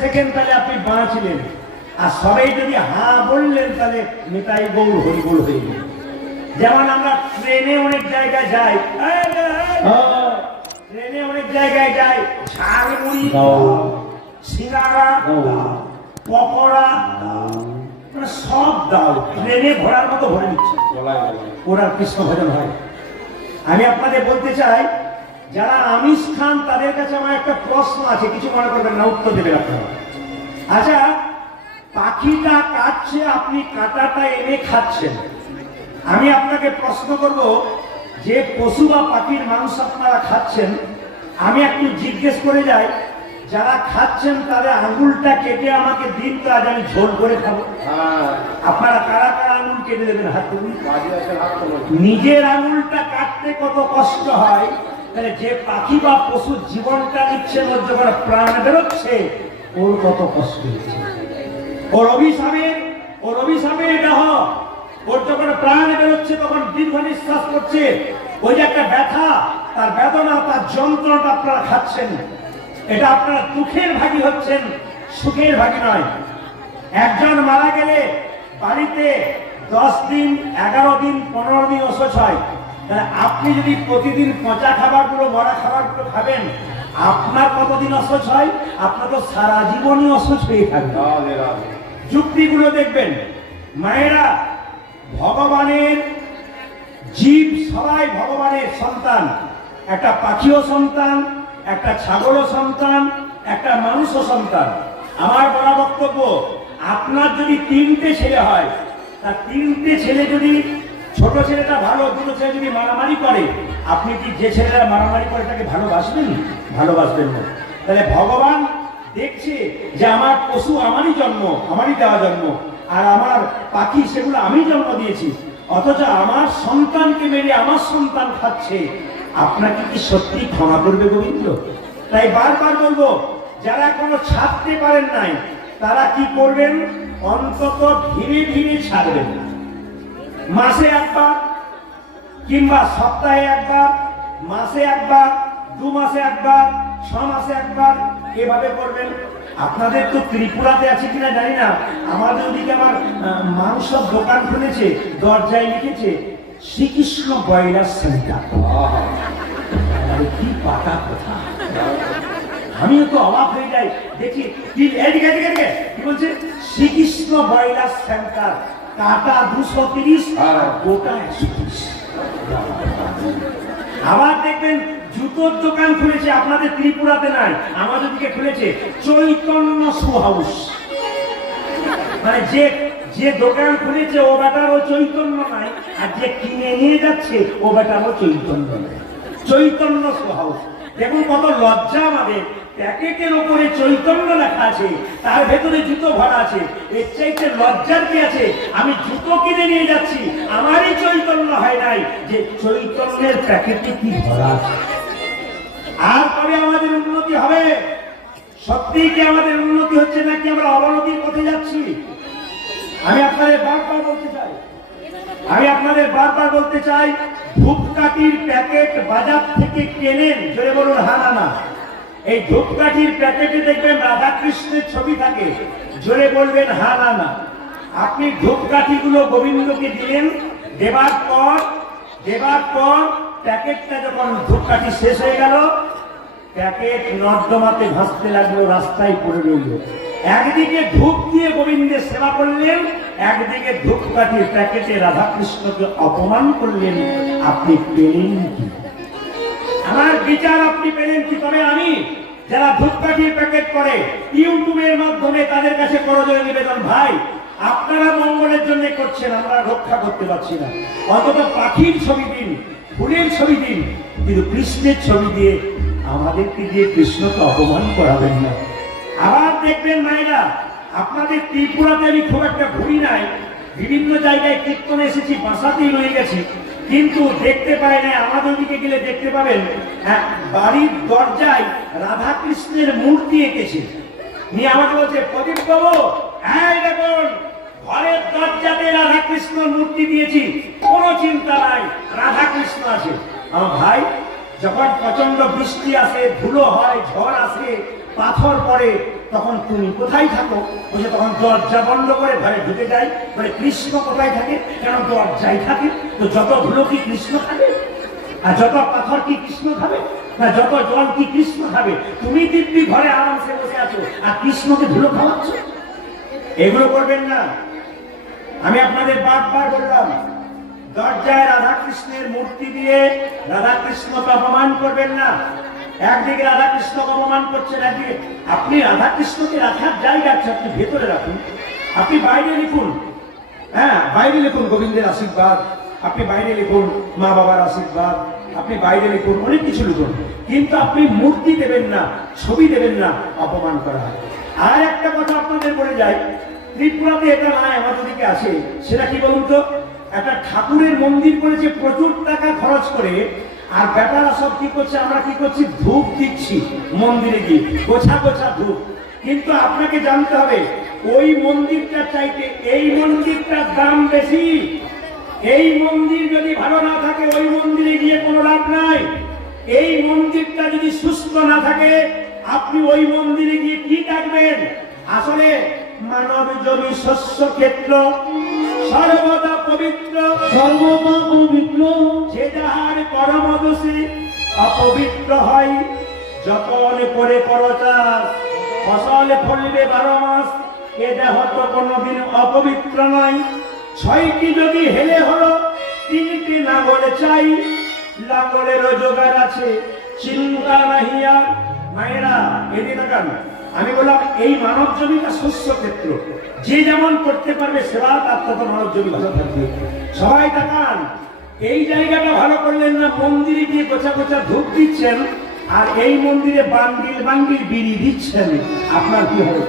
Second তাহলে আপনি বাঁচলেন আর সবাই যদি হা বললেন তাহলে নিতাই গৌর হরিগুল হয়ে গেল যেমন আমরা ট্রেনে অনেক জায়গায় যাই। ট্রেনে অনেক জায়গায় যাই ঝালমুড়ি। সিঙ্গারা। পকোড়া মানে সব দাও ট্রেনে ভরার মতো ভরে নিচ্ছে ওরা কৃষ্ণ ভজন হয় আমি আপনাদের বলতে চাই যারা আমিষ খান তাদের কাছে আমার একটা প্রশ্ন আছে কিছু মনে করবেন না উত্তর দেবেন আপনারা। আচ্ছা পাখিটা কাটছে আপনি কাটাটা এনে খাচ্ছেন। আমি আপনাকে প্রশ্ন করব যে পশু বা পাখির মাংস আপনারা খাচ্ছেন আমি একটু জিজ্ঞেস করে যাই যারা খাচ্ছেন তাদের আঙুলটা কেটে আমাকে দিন তো আজ আমি ঝোল করে খাব। হ্যাঁ। আপনারা কারা কারা আঙুল কেটে দেবেন হাত নিজের আঙুলটা কাটতে কত কষ্ট হয় তাহলে যে পাখি বা পশুর জীবনটা নিচ্ছে, ওর যখন প্রাণ বেরোচ্ছে, ওর কত কষ্ট হচ্ছে। ওর অভিশাপের ওর অভিশাপের দেহ, ওর যখন প্রাণ বেরোচ্ছে, তখন দীর্ঘ নিঃশ্বাস করছে ওই যে একটা ব্যথা, তার বেদনা, তার যন্ত্রণাটা আপনারা খাচ্ছেন। এটা আপনারা দুঃখের ভাগী হচ্ছেন, সুখের ভাগি নয়। একজন মারা গেলে বাড়িতে দশ দিন, এগারো দিন, পনেরো দিন অসহ্য হয়। তাহলে আপনি যদি প্রতিদিন পচা খাবারগুলো মরা খাবারগুলো খাবেন আপনার কতদিন অসহ্য হয়? আপনার তো সারা জীবনই অসহ্য হয়ে থাকবে। যুক্তিগুলো দেখবেন। মায়েরা ভগবানের জীব সবাই ভগবানের সন্তান। একটা পাখিও সন্তান একটা ছাগলও সন্তান একটা মানুষও সন্তান। আমার বলা বক্তব্য আপনার যদি তিনটে ছেলে হয় তা তিনটে ছেলে যদি ছোট ছেলেটা ভালো দুটো ছেলে যদি মারামারি করে, আপনি কি যে ছেলেরা মারামারি করে তাকে ভালোবাসবেন? ভালোবাসবেন না। তাহলে ভগবান দেখছে যে আমার পশু আমারই জন্ম, আমারই দেওয়া জন্ম, আর আমার পাখি সেগুলো আমি জন্ম দিয়েছি। অথচ আমার সন্তানকে মেরে আমার সন্তান খাচ্ছে। আপনাকে কি সত্যি ক্ষমা করবে গোবিন্দ? তাই বারবার বলব, যারা কোনো ছাড়তে পারেন নাই, তারা কি করবেন? অন্তত ধীরে ধীরে ছাড়বেন। না মাসে একবার কিংবা সপ্তাহে একবার, মাসে একবার, দু মাসে একবার, ছ মাসে একবার, এভাবে করবেন। আপনাদের তো ত্রিপুরাতে আছে কিনা জানি না। আমাদের ওদিকে আমার মাংসর দোকান খুলেছে, দরজায় লিখেছে, শ্রীকৃষ্ণ বয়লার সেন্টার। কি কথা। আমিও তো অবাক হয়ে যাই। দেখি, কি বলছে? Shrikrishna boiler centre. কাটা দুশো তিরিশ আর গোটা একশো তিরিশ। আবার দেখবেন জুতোর দোকান খুলেছে আপনাদের ত্রিপুরাতে নাই আমাদের দিকে খুলেছে চৈতন্য শু হাউস। মানে যে যে দোকান খুলেছে ও বেটারও চৈতন্য নাই আর যে কিনে নিয়ে যাচ্ছে ও বেটারও চৈতন্য নাই। Chaitanya shoe house. দেখুন কত লজ্জা আমাদের প্যাকেটের ওপরে চৈতন্য লেখা আছে, তার ভেতরে জুতো ভরা আছে। এর চাইতে লজ্জার কি আছে? আমি জুতো কিনে নিয়ে যাচ্ছি, আমারই চৈতন্য হয় নাই যে চৈতন্যের প্যাকেটে কি ভরা আর কবে আমাদের উন্নতি হবে? সত্যি কি আমাদের উন্নতি হচ্ছে নাকি আমরা অবনতির পথে যাচ্ছি? আমি আপনাদের বারবার বলতে চাই, আমি আপনাদের বারবার বলতে চাই, ধূপকাঠির প্যাকেট বাজার থেকে কেনেন? জোরে বলুন হানা না এই ধূপকাঠির প্যাকেটে দেখবেন রাধাকৃষ্ণের ছবি থাকে। জোরে বলবেন হানা না না। আপনি ধূপকাঠিগুলো গোবিন্দকে দিলেন, দেবার পর দেবার পর প্যাকেটটা যখন ধূপকাঠি শেষ হয়ে গেল, প্যাকেট নর্দমাতে ভাসতে লাগল, রাস্তায় পড়ে রইল। একদিকে ধূপ দিয়ে গোবিন্দের সেবা করলেন, একদিকে ধূপকাঠির প্যাকেটে রাধাকৃষ্ণকে অপমান করলেন। আপনি পেলেন কি? আমার বিচার আপনি পেলেন কি তবে আমি? যারা ধূপকাঠির প্যাকেট করে, ইউটিউবের মাধ্যমে তাদের কাছে করজোরে নিবেদন, ভাই, আপনারা মঙ্গলের জন্য করছেন, আমরা রক্ষা করতে পারছি না। অন্তত পাখির ছবি দিন, ফুলের ছবি দিন, কিন্তু কৃষ্ণের ছবি দিয়ে আমাদেরকে দিয়ে কৃষ্ণকে অপমান করাবেন না। আবার দেখবেন মায়েরা, আপনাদের ত্রিপুরাতে আমি খুব একটা ঘুরি নাই। বিভিন্ন জায়গায় কীর্তনে এসেছি, বাসাতেই রয়ে গেছি। কিন্তু দেখতে পাই না আমাদের দিকে গেলে দেখতে পাবেন। হ্যাঁ, বাড়ির দরজায় রাধা কৃষ্ণের মূর্তি এঁকেছে। নিয়ে আমাকে বলছে প্রদীপ বাবু হ্যাঁ দেখুন ঘরের দরজাতে রাধা কৃষ্ণ মূর্তি দিয়েছি। কোনো চিন্তা নাই রাধা কৃষ্ণ আছে। আমার ভাই যখন প্রচণ্ড বৃষ্টি আসে ধুলো হয় ঝড় আসে পাথর পড়ে, তখন তুমি কোথায় থাকো? বলছে তখন দরজা বন্ধ করে ঘরে ঢুকে যাই। বলে, কৃষ্ণ কোথায় থাকে? কেন দরজায় থাকে? তো যত ধুলো কি কৃষ্ণ খাবে? আর যত পাথর কি কৃষ্ণ খাবে? না, যত জল কি কৃষ্ণ খাবে? তুমি দিব্যি ঘরে আরামসে বসে আছো, আর কৃষ্ণকে ধুলো খাওয়াচ্ছ? এগুলো করবেন না। আমি আপনাদের বারবার বললাম, দরজায় রাধা কৃষ্ণের মূর্তি দিয়ে রাধা কৃষ্ণকে অপমান করবেন না। একদিকে রাধা কৃষ্ণকে অপমান করছেন, একদিকে আপনি রাধা কৃষ্ণকে রাখার জায়গা আছে, আপনি ভেতরে রাখুন, আপনি বাইরে লিখুন। হ্যাঁ বাইরে লিখুন গোবিন্দের আশীর্বাদ, আপনি বাইরে লিখুন মা বাবার আশীর্বাদ, আপনি বাইরে লিখুন, অনেক কিছু লিখুন। কিন্তু আপনি মূর্তি দেবেন না, ছবি দেবেন না, অপমান করা। হয় আর একটা কথা আপনাদের বলে যায় ত্রিপুরাতে এটা নয় আমাদের দিকে আসে সেটা কি বলুন তো? একটা ঠাকুরের মন্দির করেছে প্রচুর টাকা খরচ করে আর বেটারা সব কি করছে? আমরা কি করছি? ধূপ দিচ্ছি মন্দিরে গিয়ে। গোছা গোছা ধূপ। কিন্তু আপনাকে জানতে হবে, ওই মন্দিরটা চাইতে এই মন্দিরটার দাম বেশি। এই মন্দির যদি ভালো না থাকে, ওই মন্দিরে গিয়ে কোনো লাভ নাই। এই মন্দিরটা যদি সুস্থ না থাকে, আপনি ওই মন্দিরে গিয়ে কি ডাকবেন আসলে মানব জমি শস্য ক্ষেত্র সর্বদা পবিত্র। সর্বদা পবিত্র। যে যাহার কর্ম দোষে অপবিত্র হয়। যতন করে করচাষ ফসল ফলবে বারো মাস এ দেহ তো কোনোদিন অপবিত্র নয়। ছয়টি যদি হেলে হলো তিনটি নাঙ্গলে চাই। লাঙ্গলের রোজগার আছে চিন্তা নাহিয়া মায়েরা এদিকে তাকান। আমি বললাম, এই মানব জমিটা শস্য ক্ষেত্র যে যেমন করতে পারবে সেবা তার তত মানব জমি ভালো থাকবে সবাই তাকান, এই জায়গাটা ভালো করলেন না, মন্দিরে গিয়ে গোছা গোছা ধূপ দিচ্ছেন, আর এই মন্দিরে বান্ডিল বান্ডিল বিড়ি দিচ্ছেন, আপনার কি হবে?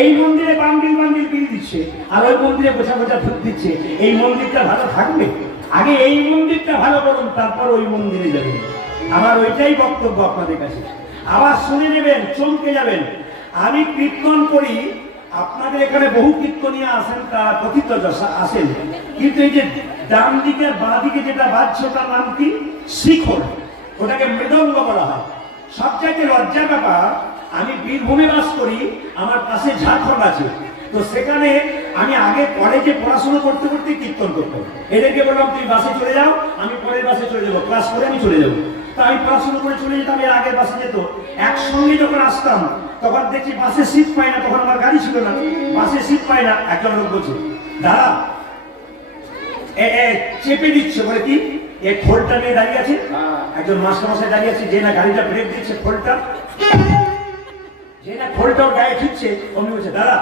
এই মন্দিরে বান্ডিল বান্ডিল বিড়ি দিচ্ছে, আর ওই মন্দিরে গোছা গোছা ধূপ দিচ্ছে, এই মন্দিরটা ভালো থাকবে? আগে এই মন্দিরটা ভালো করুন, তারপর ওই মন্দিরে যাবেন। আমার ওইটাই বক্তব্য আপনাদের কাছে। আবার শুনে নেবেন, চমকে যাবেন। আমি কীর্তন করি, আপনাদের এখানে বহু কীর্তনীয় আসেন তা কথিত আসেন কিন্তু এই যে ডান দিকে বাঁ দিকে যেটা বাজছে ওটার নাম কি? শিখর। ওটাকে মৃদঙ্গ বলা হয়। সবচাইতে লজ্জার ব্যাপার, আমি বীরভূমে বাস করি, আমার পাশে ঝাড়খণ্ড আছে। তো সেখানে আমি আগে কলেজে পড়াশোনা করতে করতে কীর্তন করতাম। এদেরকে বললাম, তুমি বাসে চলে যাও, আমি পরের বাসে চলে যাব। ক্লাস করে আমি চলে যাব। তা আমি করে চলে যেতাম, এর আগের বাসে যেত। একসঙ্গে যখন আসতাম, তখন দেখছি বাসে সিট পাই না, তখন আমার গাড়ি ছিল না। বাসে সিট পাই না, একজন লোক বলছে এ এ, চেপে দিচ্ছে বলে কি? এই খোলটা নিয়ে দাঁড়িয়ে আছে। একজন মাস্টার মশাই দাঁড়িয়ে আছে, যে না গাড়িটা ব্রেক দিচ্ছে খোলটা। যে না খোলটা ওর গায়ে ঠিকছে, অমনি বলছে দাদা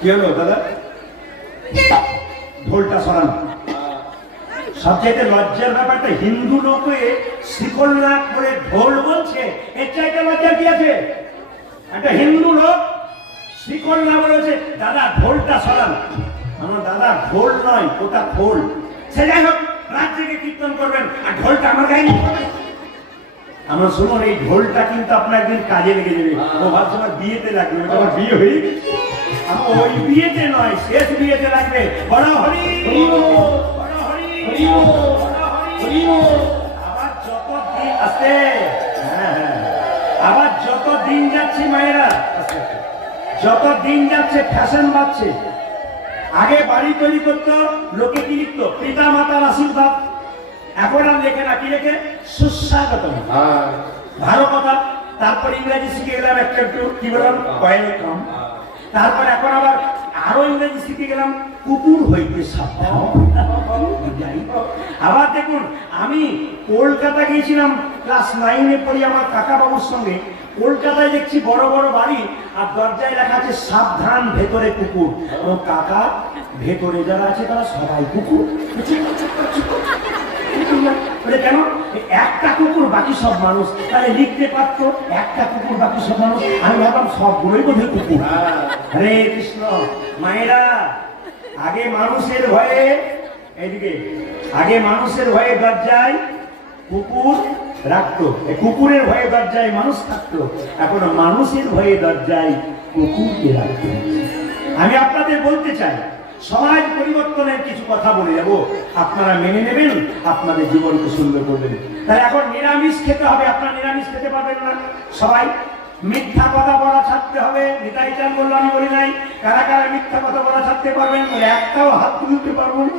কি হলো, দাদা? ঢোলটা সরানো। সবচেয়ে লজ্জার ব্যাপারটা, হিন্দু লোকে শিকল না করে ঢোল বলছে, এর চাইতে লজ্জা কি আছে? একটা হিন্দু লোক শিকল না বলেছে, দাদা, ঢোলটা সরান। আমার দাদা, ঢোল নয় ওটা খোল সে যাই হোক, রাত থেকে কীর্তন করবেন, আর ঢোলটা আমার গায়ে আমার শুনুন, এই ঢোলটা কিন্তু আপনার একদিন কাজে লেগে যাবে। ও ভাবছে আমার বিয়েতে লাগবে ওটা আমার বিয়ে হয়ে আমার ওই বিয়েতে নয়, শেষ বিয়েতে লাগবে। বড় হরি! আবার যত দিন হ্যাঁ, হ্যাঁ। যাচ্ছে মায়েরা। যত দিন যাচ্ছে ফ্যাশন বাড়ছে আগে বাড়ি তৈরি করতো লোকে কি লিখতো পিতা মাতার আশীর্বাদ। এখন আর লেখে না কি লেখে? সুস্বাগত ভালো কথা তারপর ইংরেজি শিখে গেলাম একটা একটু কি বললাম তারপর এখন আবার আরও ইংরেজি শিখে গেলাম কুকুর হইতে। আবার দেখুন আমি কলকাতা গিয়েছিলাম ক্লাস নাইনে পড়ি আমার কাকা বাবুর সঙ্গে। কলকাতায় দেখছি বড় বড় বাড়ি আর দরজায় লেখা আছে সাবধান ভেতরে কুকুর। ও কাকা ভেতরে যারা আছে তারা সবাই কুকুর। কেন? একটা কুকুর বাকি সব মানুষ। তাহলে লিখতে পারতো একটা কুকুর বাকি সব মানুষ। আমি ভাবলাম সবগুলোই বোধ কুকুর। হরে কৃষ্ণ মায়েরা আগে মানুষের ভয়ে, এইদিকে, আগে মানুষের ভয়ে দরজায় কুকুর রাখতো। কুকুরের ভয়ে দরজায় মানুষ থাকতো। এখন মানুষের ভয়ে দরজায় কুকুরকে রাখতো। আমি আপনাদের বলতে চাই, সমাজ পরিবর্তনের কিছু কথা বলে যাব আপনারা মেনে নেবেন, আপনাদের জীবনকে সুন্দর করবেন। তাই এখন নিরামিষ খেতে হবে, আপনারা নিরামিষ খেতে পারবেন না। সবাই মিথ্যা কথা বলা ছাড়তে হবে। নিতাই চান বলল আমি বলি নাই। কারা কারা মিথ্যা কথা বলা ছাড়তে পারবেন? বলে একটাও হাত তুলতে পারব না।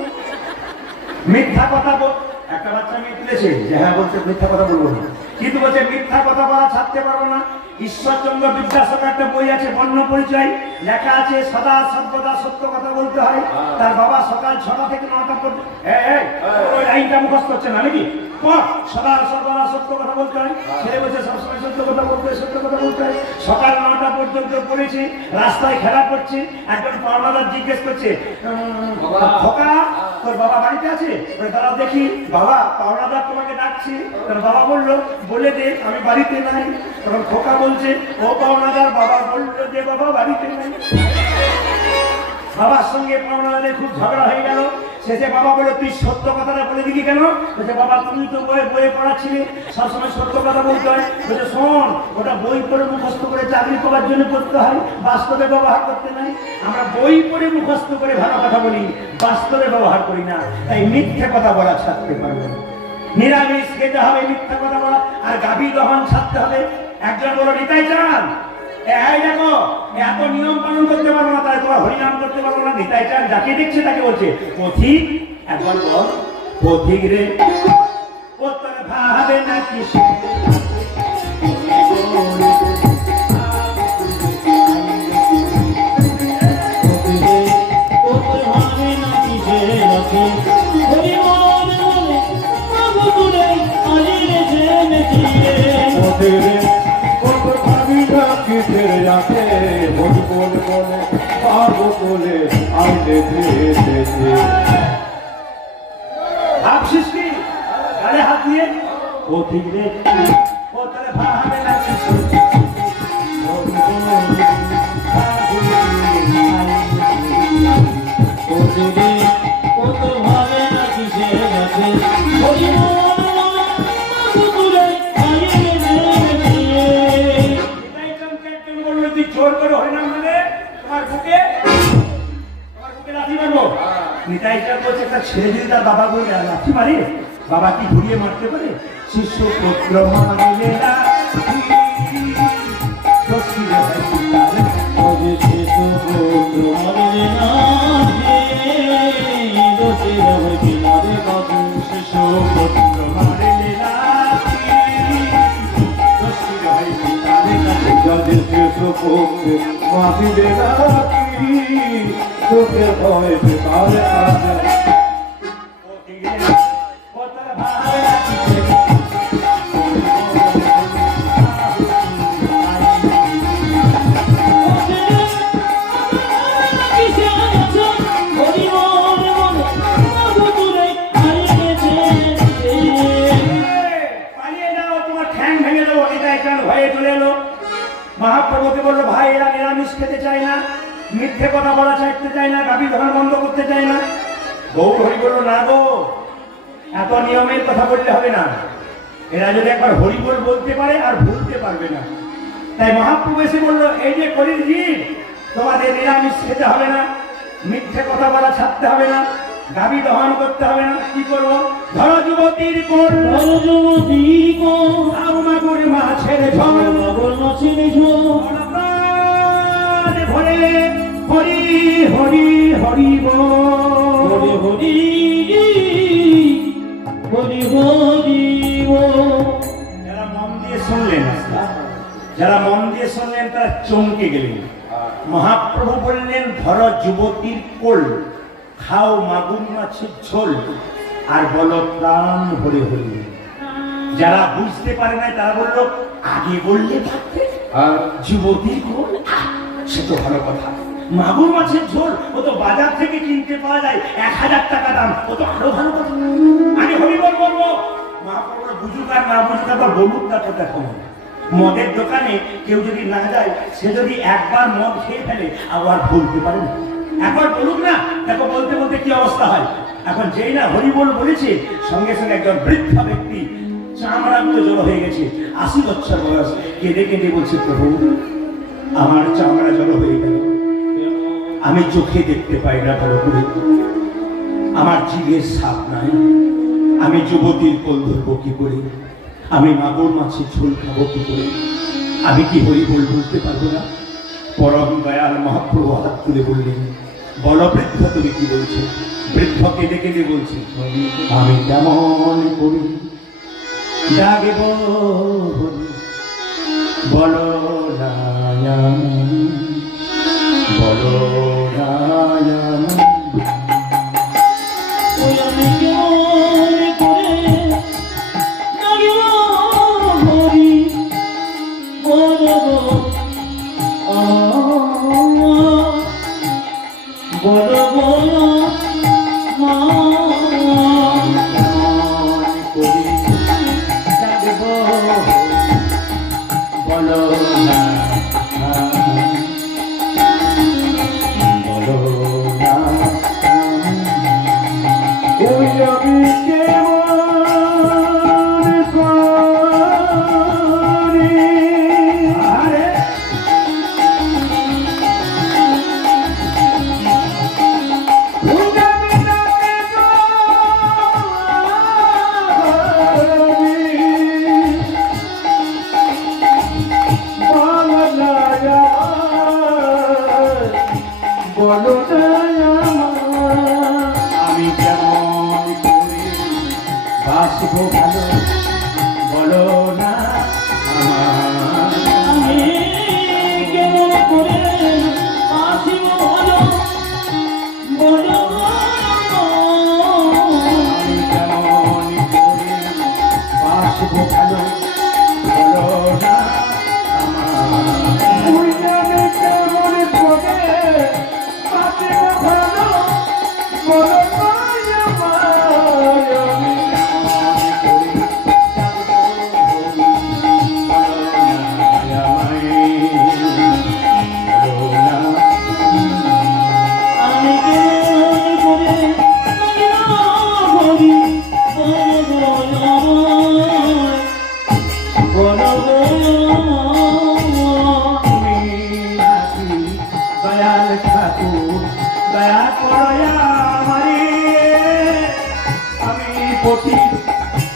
মিথ্যা কথা বল একটা বাচ্চা মেয়ে তুলেছে যে হ্যাঁ বলছে মিথ্যা কথা বলব না। কিন্তু বলছে মিথ্যা কথা বলা ছাড়তে পারব না। ঈশ্বরচন্দ্র বিদ্যাসাগর একটা বই আছে বর্ণ পরিচয়। লেখা আছে সদা সর্বদা সত্য কথা বলতে হয়। তার বাবা সকাল ছটা থেকে নটা পর্যন্ত ওই লাইনটা মুখস্থ হচ্ছে না নাকি? সদা সর্বদা সত্য কথা বলতে হয়। ছেলে বলছে, সবসময় সত্য কথা বলতে, সত্য কথা বলতে হয়। সকাল নটা পর্যন্ত পড়েছে, রাস্তায় খেলা করছে, একজন পাওনাদার জিজ্ঞেস করছে খোকা, তোর বাবা বাড়িতে আছে? দাঁড়াও দেখি, বাবা, পাওনাদার তোমাকে ডাকছি। তোর বাবা বলল, বলে দে, আমি বাড়িতে নাই। তখন খোকা বলছে, ও পাওনাদার, বাবা বলল যে, বাবা বাড়িতে নাই। বাবার সঙ্গে পাওনাদারের খুব ঝগড়া হয়ে গেল। শেষে বাবা বলে, তুই সত্য কথাটা বলে দিবি কেন? বলছে, বাবা, তুমি তো বই বইয়ে পড়াচ্ছিলে। সবসময় সত্য কথা বলতে হয়। বলছে, শোন, ওটা বই পড়ে মুখস্থ করে চাকরি করার জন্য করতে হয়। বাস্তবে ব্যবহার করতে নাই। আমরা বই পড়ে মুখস্থ করে ভালো কথা বলি, বাস্তবে ব্যবহার করি না। তাই মিথ্যে কথা বলা ছাড়তে পারবে। নিরামিষ খেতে হবে, মিথ্যা কথা বলা। আর গাভী দহন ছাড়তে হবে। একজন বলো, নিতাই চান? এই দেখো এত নিয়ম পালন করতে পারব না তাই তোমার হরিনাম করতে পারব না, নিতাই চান যাকে দেখছে তাকে বলছে, পথিক, একবার পথিক রে ভাবে না কিছু জোর করে হরিনাম দিলে তোমার বুকে তোমার বুকে লাথি মারবো। নিতাই চাঁদ বলছে একটা ছেলে যদি তার বাবা বলে লাথি মারি? বাবা কি ঘুরিয়ে মারতে পারে? শিশু পুত্র মারিলে লাথি, শেষ পক্ষে মাটিতে তোকে ভয় বেকার কাজে দহন করতে হবে না কি করব? ধরো যুবতীর কোল। আও মাগুর মাছের ঝোল। প্রাণ ভরে হরি হরি হরি বল যারা মন দিয়ে শুনলেন যারা মন দিয়ে শুনলেন তারা চমকে গেলেন। মহাপ্রভু বললেন ধর যুবতীর কোল। খাও মাগুর মাছের ঝোল আর বলো প্রাণ হরে হরি যারা বুঝতে পারে না তারা বলল আগে বললে আর যুবতীর কোল সে তো ভালো কথা। মাগুর মাছের ঝোল ও তো বাজার থেকে কিনতে পাওয়া যায় এক হাজার টাকা দাম। ও তো আরও ভালো কথা। আমি হরি বল বলব মহাপ্রভুর বুঝুক আর না বুঝুক আবার বলুক না তো দেখো মদের দোকানে কেউ যদি না যায় সে যদি একবার মদ খেয়ে ফেলে আবার বলতে পারে না। একবার বলুক না, দেখো বলতে বলতে কি অবস্থা হয়? এখন যেই না হরি বল বলেছে, সঙ্গে সঙ্গে একজন বৃদ্ধা ব্যক্তি চামড়াগুলো জড়ো হয়ে গেছে, আশি বছর বয়স, কেঁদে কেঁদে বলছে, প্রভু, আমার চামড়া জড়ো হয়ে গেল। আমি চোখে দেখতে পাই না, ভালো করে। আমার জিভের সাপ নাই। আমি যুবতীর কোল ধরবো কি করে? আমি মাগুর মাছের ঝোল খাব কি করে? আমি কি হরি বল বলতে পারব না? পরম দয়াল মহাপ্রভু হাত তুলে বললেন, বল বৃদ্ধ তুমি কি বলছো? বৃদ্ধ কেঁদে কেঁদে বলছি, আমি কেমন করি? ডাকব বলো রায়াম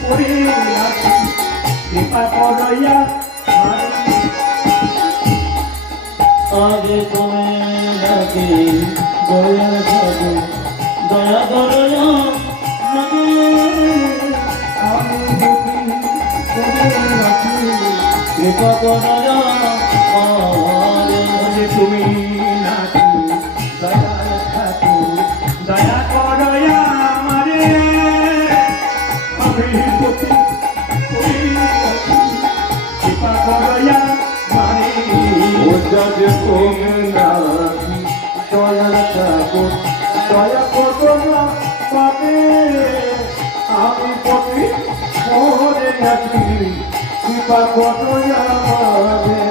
পড়ে আছি কৃপা করয়া আগে তুমি নাকি দয়া থাকো দয়া তুমি নাকি দয়াল ঠাকুর দয়া করয়া আমারে আমি পতি কৃপা করয়া আমারে ওজাজে তুমি নাকি দয়া ঠাকুর দয়া করো না পাবে আমি পতি মরে আছি করো আমাদের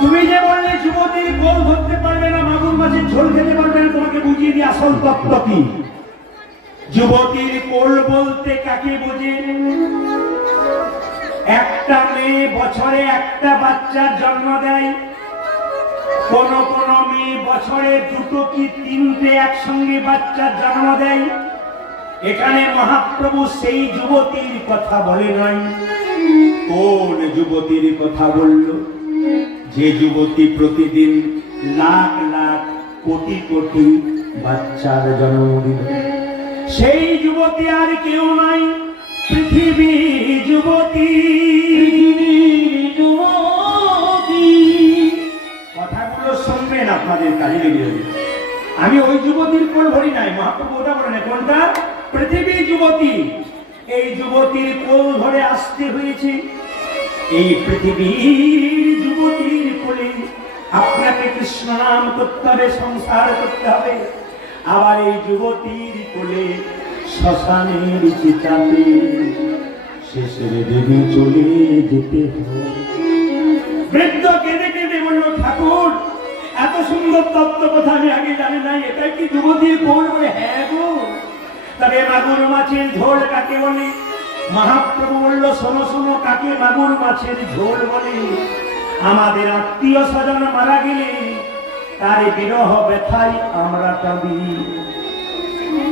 তুমি যে বললে যুবতীর গোল ধরতে পারবে না, মাগুর মাছের ঝোল খেতে পারবে না, তোমাকে বুঝিয়ে দিয়ে আসল তত্ত্ব কি? যুবতীর কোল বলতে কাকে বোঝে? একটা মেয়ে বছরে একটা বাচ্চার জন্ম দেয়। কোন কোন মেয়ে বছরে দুটো কি তিনটে একসঙ্গে বাচ্চার জন্ম দেয়? এখানে মহাপ্রভু সেই যুবতীর কথা বলে নাই। কোন যুবতীর কথা বলল? যে যুবতী প্রতিদিন লাখ লাখ কোটি কোটি বাচ্চার জন্ম দিল। সেই যুবতী আর কেউ নাই, পৃথিবী যুবতী। কথাগুলো শুনবেন আপনাদের কাজে আমি ওই যুবতীর কোল ভরি নাই, মহাপ্রভু ওটা বলে না কোনটা? পৃথিবী যুবতী। এই যুবতীর কোল ধরে আসতে হয়েছে। এই পৃথিবীর যুবতীর কোলে আপনাকে কৃষ্ণ নাম করতে হবে, সংসার করতে হবে। আবার এই যুবতীর কোলে শ্মশানের চিতাতে শেষের দিনে চলে যেতে বৃদ্ধ কেঁদে কেঁদে বলল, ঠাকুর, এত সুন্দর তত্ত্ব কথা আমি আগে জানি নাই, এটাই কি যুবতী করবে হ্যাঁ গো। তবে মাগুর মাছের ঝোল কাকে বলে? মহাপ্রভু বলল শোনো শোনো কাকে মাগুর মাছের ঝোল বলে? আমাদের আত্মীয় স্বজন মারা গেলে তার বিরহ ব্যথায় আমরা কাঁদি।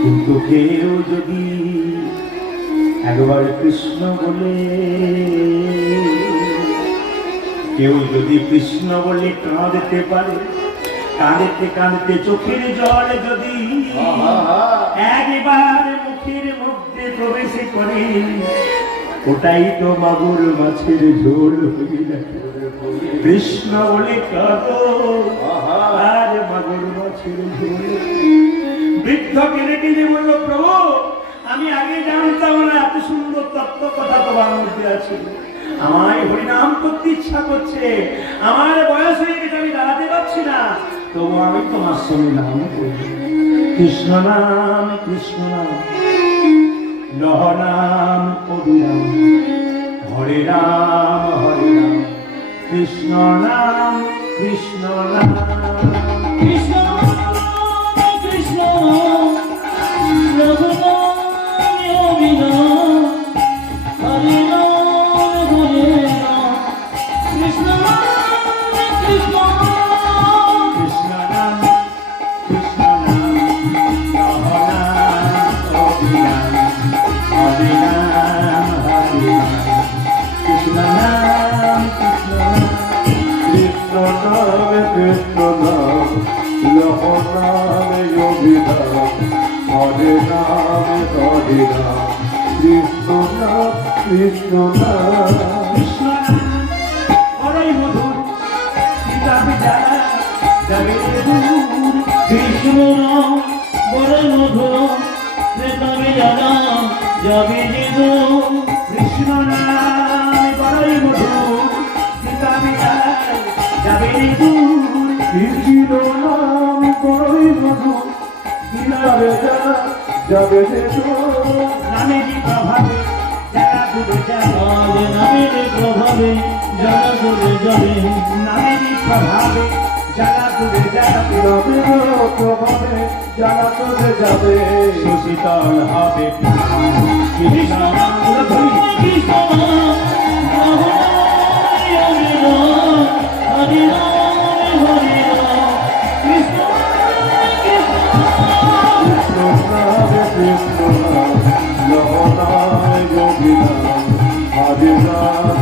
কিন্তু কেউ যদি একবার কৃষ্ণ বলে কেউ যদি কৃষ্ণ বলে কাঁদতে পারে কাঁদতে কাঁদতে চোখের জল যদি একবার প্রবেশ করে। ওটাই তো মাগুর মাছের ঝোল কৃষ্ণ বলে আর মাগুর মাছের ঝোল। বৃদ্ধ কেঁদে কেঁদে বলল প্রভু আমি আগে জানতাম না এত সুন্দর তত্ত্ব কথা তোমার মধ্যে আছে। আমায় হরিনাম করতে ইচ্ছা করছে। আমার বয়স হয়ে গেছে আমি দাঁড়াতে পারছি না। তবু আমি তোমার সঙ্গে নাম করব কৃষ্ণ নাম কৃষ্ণ নাম। লহ নাম হরে রাম হরে রাম। কৃষ্ণ রাম কৃষ্ণ নাম অভিধাম হরে নামে হরে নাম কৃষ্ণ নাম কৃষ্ণ নাম যাবে যারা যাবে যে। নামেরই প্রভাবে যারা যায় আজ নামের প্রভাবে জানা করে যাবে নামেরই প্রভাবে যারা দূরে যাবে প্রভাবে যারা চলে যাবে। সুশীতল হবে কৃষ্ণ কৃষ্ণ হরে রাম হরে রাম হরে Hare Ram